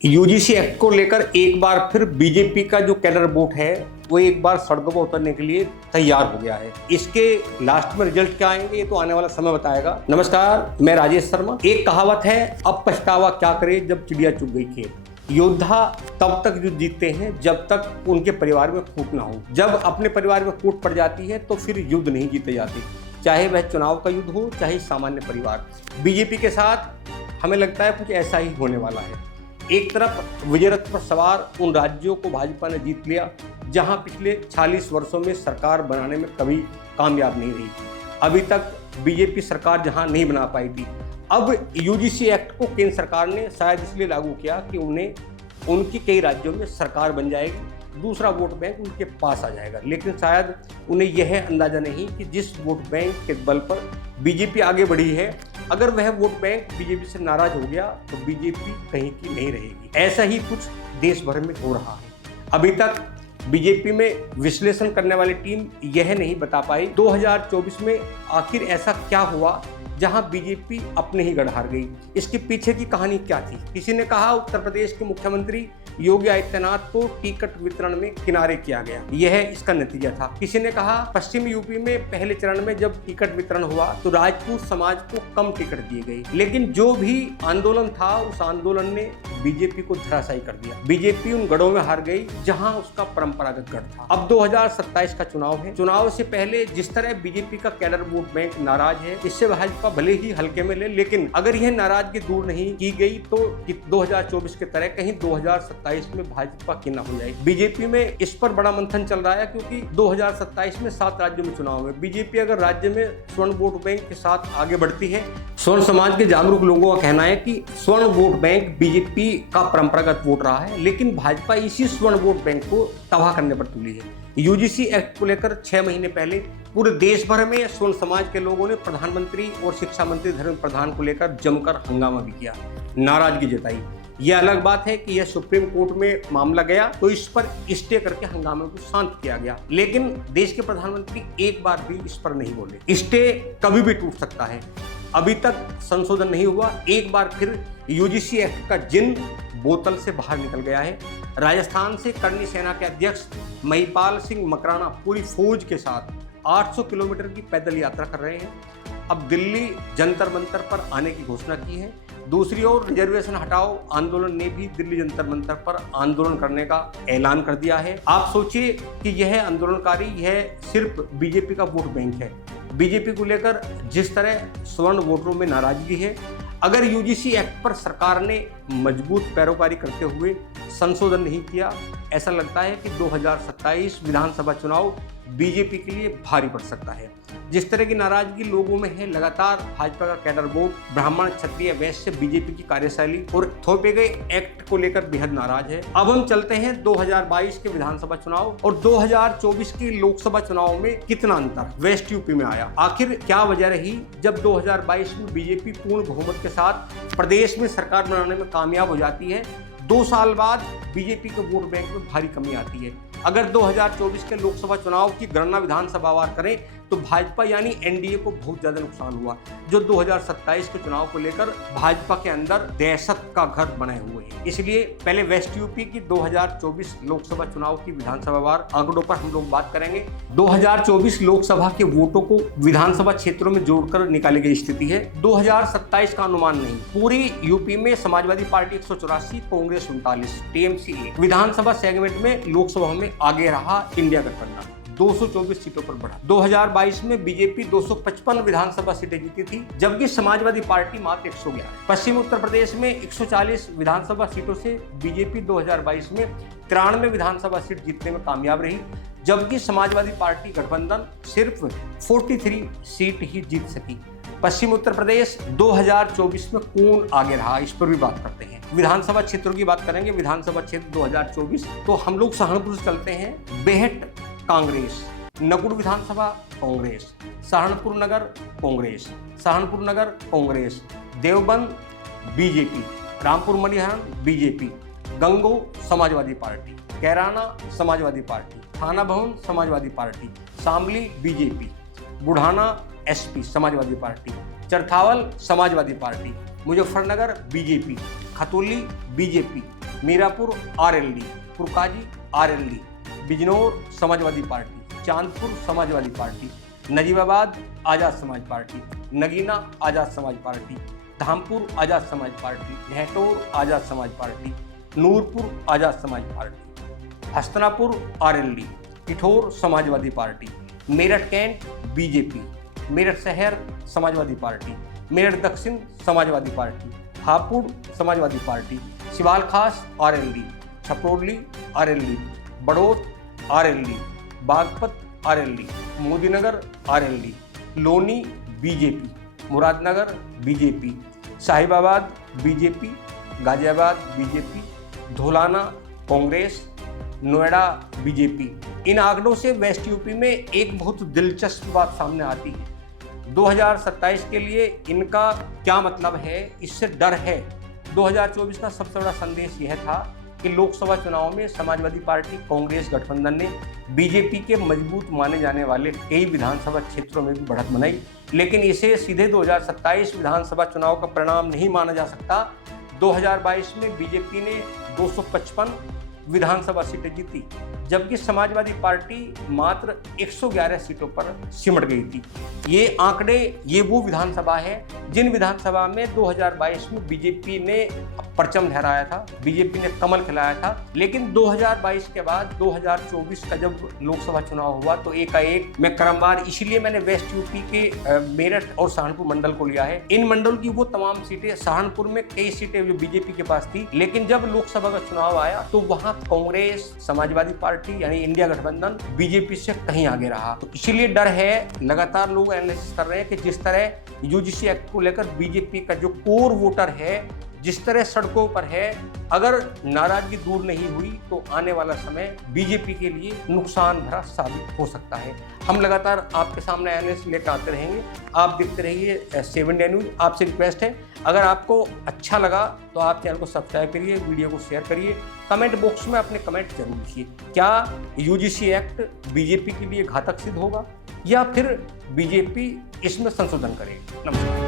UGC act को लेकर एक बार फिर बीजेपी का जो कैडर वोट है वो एक बार सड़कों पर उतरने के लिए तैयार हो गया है। इसके लास्ट में रिजल्ट क्या आएंगे ये तो आने वाला समय बताएगा। नमस्कार, मैं राजेश शर्मा। एक कहावत है, अब पछतावा क्या करे जब चिड़िया चुग गई खेत। योद्धा तब तक युद्ध जीतते हैं जब तक उनके परिवार में फूट ना हो। जब अपने परिवार में फूट पड़ जाती है तो फिर युद्ध नहीं जीते जाते, चाहे वह चुनाव का युद्ध हो चाहे सामान्य परिवार। बीजेपी के साथ हमें लगता है कुछ ऐसा ही होने वाला है। एक तरफ विजय रथ पर सवार उन राज्यों को भाजपा ने जीत लिया जहां पिछले 40 वर्षों में सरकार बनाने में कभी कामयाब नहीं रही। अभी तक बीजेपी सरकार जहां नहीं बना पाई थी। अब यूजीसी एक्ट को केंद्र सरकार ने शायद इसलिए लागू किया कि उन्हें उनकी कई राज्यों में सरकार बन जाएगी, दूसरा वोट बैंक उनके पास आ जाएगा। लेकिन शायद उन्हें यह अंदाजा नहीं कि जिस वोट बैंक के बल पर बीजेपी आगे बढ़ी है, अगर वह वोट बैंक बीजेपी से नाराज हो गया तो बीजेपी कहीं की नहीं रहेगी। ऐसा ही कुछ देश भर में हो रहा है। अभी तक बीजेपी में विश्लेषण करने वाली टीम यह नहीं बता पाई 2024 में आखिर ऐसा क्या हुआ जहां बीजेपी अपने ही गढ़ हार गई। इसके पीछे की कहानी क्या थी? किसी ने कहा उत्तर प्रदेश के मुख्यमंत्री योगी आदित्यनाथ को टिकट वितरण में किनारे किया गया, यह इसका नतीजा था। किसी ने कहा पश्चिम यूपी में पहले चरण में जब टिकट वितरण हुआ तो राजपूत समाज को कम टिकट दिए गए। लेकिन जो भी आंदोलन था उस आंदोलन ने बीजेपी को धराशायी कर दिया। बीजेपी उन गढ़ों में हार गई जहां उसका परंपरागत गढ़ था। अब 2027 का चुनाव है। चुनाव से पहले जिस तरह बीजेपी का कैडर वोट बैंक नाराज है, इससे भाजपा भले ही हल्के में ले, लेकिन अगर यह नाराजगी दूर नहीं की गई तो 2024 के तरह कहीं 2027 में भाजपा की न हो जाए। बीजेपी में इस पर बड़ा मंथन चल रहा है क्योंकि 2027 में 7 राज्यों में चुनाव है। बीजेपी अगर राज्य में स्वर्ण वोट बैंक के साथ आगे बढ़ती है, स्वर्ण समाज के जागरूक लोगों का कहना है कि स्वर्ण वोट बैंक बीजेपी का परंपरागत वोट रहा है, लेकिन भाजपा इसी स्वर्ण वोट बैंक को तबाह करने पर तुली है। यूजीसी एक्ट को लेकर 6 महीने पहले पूरे देश भर में स्वर्ण समाज के लोगों ने प्रधानमंत्री और शिक्षा मंत्री धर्मेंद्र प्रधान को लेकर जमकर हंगामा भी किया, नाराजगी जताई। यह अलग बात है कि यह सुप्रीम कोर्ट में मामला गया तो इस पर स्टे करके हंगामे को शांत किया गया, लेकिन देश के प्रधानमंत्री एक बार भी इस पर नहीं बोले। स्टे कभी भी टूट सकता है। अभी तक संशोधन नहीं हुआ। एक बार फिर यूजीसी एक्ट का जिन बोतल से बाहर निकल गया है। राजस्थान से करनी सेना के अध्यक्ष महिपाल सिंह मकराना पूरी फौज के साथ 800 किलोमीटर की पैदल यात्रा कर रहे हैं। अब दिल्ली जंतर मंतर पर आने की घोषणा की है। दूसरी ओर रिजर्वेशन हटाओ आंदोलन ने भी दिल्ली जंतर मंतर पर आंदोलन करने का ऐलान कर दिया है। आप सोचिए कि यह आंदोलनकारी यह सिर्फ बीजेपी का वोट बैंक है। बीजेपी को लेकर जिस तरह स्वर्ण वोटरों में नाराजगी है, अगर यूजीसी एक्ट पर सरकार ने मजबूत पैरोकारी करते हुए संशोधन नहीं किया, ऐसा लगता है कि 2027 विधानसभा चुनाव बीजेपी के लिए भारी पड़ सकता है। जिस तरह की नाराजगी लोगों में है, लगातार भाजपा का कैडर वोट ब्राह्मण क्षत्रिय वैश्य बीजेपी की कार्यशैली और थोपे गए एक्ट को लेकर बेहद नाराज है। अब हम चलते हैं 2022 के विधानसभा चुनाव और 2024 के लोकसभा चुनाव में कितना अंतर वेस्ट यूपी में आया। आखिर क्या वजह रही जब 2022 में बीजेपी पूर्ण बहुमत के साथ प्रदेश में सरकार बनाने में कामयाब हो जाती है, 2 साल बाद बीजेपी के वोट बैंक में भारी कमी आती है। अगर 2024 के लोकसभा चुनाव की गणना विधानसभावार करें तो भाजपा यानी एनडीए को बहुत ज्यादा नुकसान हुआ, जो 2027 के चुनाव को लेकर भाजपा के अंदर दहशत का घर बनाए हुए हैं। इसलिए पहले वेस्ट यूपी की 2024 लोकसभा चुनाव की विधानसभावार आंकड़ों पर हम लोग बात करेंगे। 2024 लोकसभा के वोटों को विधानसभा क्षेत्रों में जोड़कर निकाली गई स्थिति है। 2027 का अनुमान नहीं। पूरी यूपी में समाजवादी पार्टी 184, कांग्रेस 39, टीएमसी 1। विधानसभा सेगमेंट में लोकसभा में आगे रहा इंडिया गठबंधन, 224 सीटों पर बढ़ा। 2022 में बीजेपी 255 विधानसभा सीटें जीती थी, जबकि समाजवादी पार्टी मात्र 111। पश्चिम उत्तर प्रदेश में 140 विधानसभा सीटों से बीजेपी 2022 में 93 विधानसभा सीट जीतने में कामयाब रही, जबकि समाजवादी पार्टी गठबंधन सिर्फ 43 सीट ही जीत सकी। पश्चिम उत्तर प्रदेश 2024 में कौन आगे रहा, इस पर भी बात करते हैं। विधानसभा क्षेत्रों की बात करेंगे। विधानसभा क्षेत्र 2024 तो हम लोग सहारनपुर से चलते हैं। बेहट कांग्रेस, नकुड़ विधानसभा Congress, Saharanpur Nagar Congress, Saharanpur Nagar Congress, Deoband BJP, Rampur Manihar BJP, Gangoh Samajwadi party, Kairana Samajwadi party, Thana Bhawan Samajwadi party, Shamli BJP, Budhana SP Samajwadi party, Charthawal Samajwadi party, Muzaffarnagar BJP, Khatauli BJP, Meerapur RLD, Purkazi RLD, Bijnor Samajwadi party, Chandpur Samajwadi party, Najibabad Azad Samaj party, Nagina आज़ाद समाज पार्टी, धामपुर आज़ाद समाज पार्टी, नेहटौर आज़ाद Samaj party, Noorpur Azad Samaj party, Hastinapur RLD, Pithaur Samajwadi party, Meerut cantt BJP, Meerut शहर समाजवादी पार्टी, मेरठ दक्षिण Samajwadi party, Hapur Samajwadi party, Siwal Khas RLD, Chhaprauli RLD, Baraut RLD, Baghpat RLD, Modinagar RLD, Loni BJP, Muradnagar BJP, Sahibabad BJP, Ghaziabad BJP, Dhaulana Congress, Noida BJP. इन आंकड़ों से west UP में एक बहुत दिलचस्प बात सामने आती है। 2027 के लिए इनका क्या मतलब है, इससे डर है। 2024 का सबसे बड़ा संदेश यह था कि लोकसभा चुनाव में समाजवादी पार्टी कांग्रेस गठबंधन ने बीजेपी के मजबूत माने जाने वाले कई विधानसभा क्षेत्रों में भी बढ़त बनाई, लेकिन इसे सीधे 2027 विधानसभा चुनाव का परिणाम नहीं माना जा सकता। 2022 में बीजेपी ने 255 विधानसभा सीटें जीती, जबकि समाजवादी पार्टी मात्र 111 सीटों पर सिमट गई थी। ये आंकड़े, ये वो विधानसभा है जिन विधानसभा में 2022 में बीजेपी ने परचम लहराया था, बीजेपी ने कमल खिलाया था। लेकिन 2022 के बाद 2024 का जब लोकसभा चुनाव हुआ तो एकाएक मैं क्रमवार, इसीलिए मैंने वेस्ट यूपी के मेरठ और सहारनपुर मंडल को लिया है। इन मंडल की वो तमाम सीटें, सहारनपुर में कई सीटें जो बीजेपी के पास थी, लेकिन जब लोकसभा का चुनाव आया तो वहां कांग्रेस, समाजवादी पार्टी यानी इंडिया गठबंधन बीजेपी से कहीं आगे रहा। तो इसीलिए डर है। लगातार लोग एनालिसिस कर रहे हैं कि जिस तरह यूजीसी एक्ट को लेकर बीजेपी का जो कोर वोटर है जिस तरह सड़कों पर है, अगर नाराजगी दूर नहीं हुई तो आने वाला समय बीजेपी के लिए नुकसान भरा साबित हो सकता है। हम लगातार आपके सामने एनालिसिस लेकर आते रहेंगे। आप देखते रहिए 7 इंडिया न्यूज। आपसे रिक्वेस्ट है, अगर आपको अच्छा लगा तो आप चैनल को सब्सक्राइब करिए, वीडियो को शेयर करिए, कमेंट बॉक्स में अपने कमेंट जरूर लिखिए। क्या यूजीसी एक्ट बीजेपी के लिए घातक सिद्ध होगा या फिर बीजेपी इसमें संशोधन करेगी? नमस्कार।